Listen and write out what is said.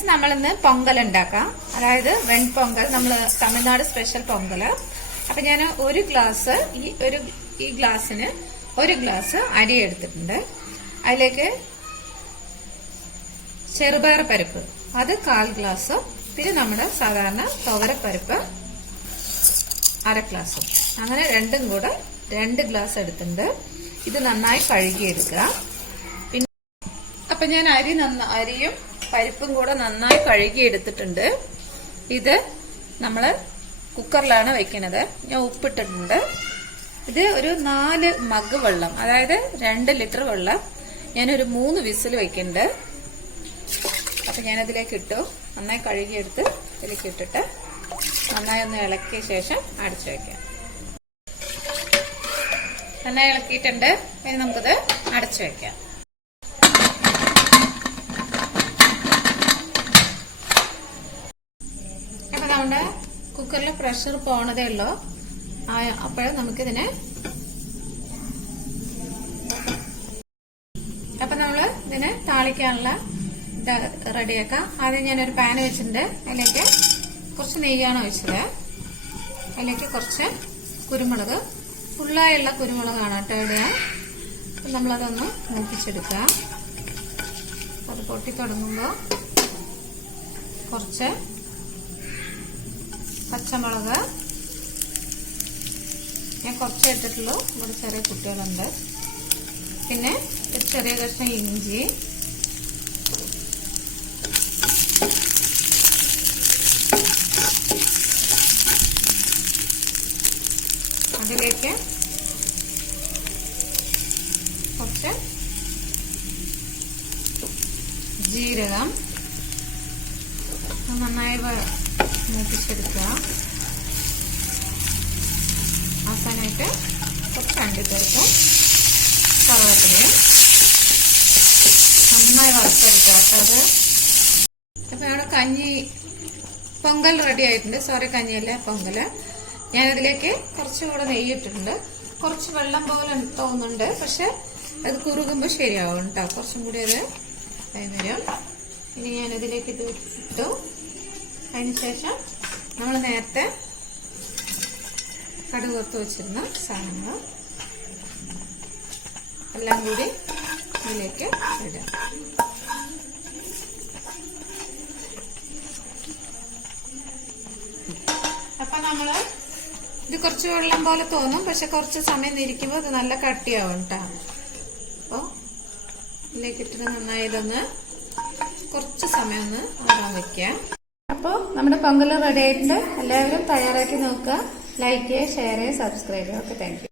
Friends, നമ്മളിന്ന് പൊങ്കൽ ഉണ്ടാക്കാം. അതായത് വെൺപൊങ്കൽ, നമ്മൾ തമിഴ്നാട് സ്പെഷ്യൽ പൊങ്കൽ. അപ്പൊ ഞാൻ ഈ ഗ്ലാസ്സിന് 1 ഗ്ലാസ് അരി എടുത്തിട്ടുണ്ട്. അതിലേക്ക് ചെറുപയർ പരിപ്പ് അത് 1/4 ഗ്ലാസ്, പിന്നെ നമ്മുടെ സാധാരണ തുവരപ്പരിപ്പ് 1/2 ഗ്ലാസ്, അങ്ങനെ രണ്ടും കൂടെ 2 ഗ്ലാസ് എടുത്തിട്ടുണ്ട്. ഇത് നന്നായി കഴുകിയെടുക്കുക. പിന്നെ അപ്പൊ ഞാൻ അരിയും പരിപ്പും കൂടെ നന്നായി കഴുകി എടുത്തിട്ടുണ്ട്. ഇത് നമ്മള് കുക്കറിലാണ് വെക്കുന്നത്. ഞാൻ ഉപ്പിട്ടിട്ടുണ്ട്. ഇത് ഒരു 4 മഗ് വെള്ളം, അതായത് 2 ലിറ്റർ വെള്ളം ഞാനൊരു 3 വിസിൽ വെക്കുന്നുണ്ട്. അപ്പൊ ഞാനതിലേക്ക് ഇട്ടു. നന്നായി കഴുകിയെടുത്ത് ഇതിലേക്ക് ഇട്ടിട്ട് നന്നായി ഒന്ന് ഇളക്കിയ ശേഷം അടച്ചു വെക്കാം. നന്നായി ഇളക്കിയിട്ടുണ്ട്. ഇനി നമുക്കിത് അടച്ചു വെക്കാം. അപ്പൊ നമ്മുടെ കുക്കറിൽ പ്രഷർ പോണതേ ഉള്ളൂ. അപ്പോഴും നമുക്കിതിനെ താളിക്കാനുള്ള റെഡിയാക്കാം. ആദ്യം ഞാനൊരു പാൻ വെച്ചിട്ടുണ്ട്. അതിലേക്ക് കുറച്ച് നെയ്യാണ് ഒഴിച്ചത്. അതിലേക്ക് കുറച്ച് കുരുമുളക്, ഫുള്ളായുള്ള കുരുമുളകാണ് കേട്ടോ ഇടുക. നമ്മളതൊന്ന് മൂപ്പിച്ചെടുക്കുക. അത് പൊട്ടി തുടങ്ങുമ്പോൾ കുറച്ച് പച്ചമുളക്, ഞാൻ കുറച്ച് എടുത്തിട്ടുള്ളൂ, ഇവിടെ ചെറിയ കുട്ടികളുണ്ട്. പിന്നെ ഒരു ചെറിയ കഷ്ണം ഇഞ്ചി, അതിലേക്ക് കുറച്ച് ജീരകം നന്നായി മൂപ്പിച്ചെടുക്കുക. അവസാനമായിട്ട് കുറച്ച് അണ്ടിപ്പരിപ്പും കറുവേപ്പിലയും നന്നായി വറുത്തെടുക്കുക. അത് അപ്പൊ നമ്മുടെ പൊങ്കൽ റെഡി ആയിട്ടുണ്ട്. സോറി, കഞ്ഞിയല്ല, പൊങ്കല്. ഞാനതിലേക്ക് കുറച്ചുകൂടെ നെയ്യിട്ടിട്ടുണ്ട്. കുറച്ച് വെള്ളം പോലെ തോന്നുന്നുണ്ട്, പക്ഷെ അത് കുറുകുമ്പോൾ ശരിയാവും കേട്ടോ. കുറച്ചും കൂടി അത് വരും. ഇനി ഞാനതിലേക്ക് ഇത് ഇട്ടു. അതിനുശേഷം നമ്മൾ നേരത്തെ കടുക് വറുത്ത് വെച്ചിരുന്ന സാധനങ്ങൾ എല്ലാം കൂടി ഇതിലേക്ക് ഇടാം. അപ്പൊ നമ്മള് ഇത് കുറച്ച് വെള്ളം പോലെ തോന്നും, പക്ഷെ കുറച്ച് സമയം ഇരിക്കുമ്പോൾ ഇത് നല്ല കട്ടിയാവും കേട്ടോ. അപ്പൊ ഇതിലേക്ക് ഇട്ടിട്ട് നന്നായി ഇതൊന്ന് കുറച്ച് സമയം ഒന്ന് ആറാൻ വെക്കാം. അപ്പോൾ നമ്മുടെ പൊങ്കൽ റെഡി ആയിട്ടുണ്ട്. എല്ലാവരും തയ്യാറാക്കി നോക്കുക. ലൈക്ക് ചെയ്യുക, ഷെയർ ചെയ്യുക, സബ്സ്ക്രൈബ് ചെയ്യുക. Okay, thank you.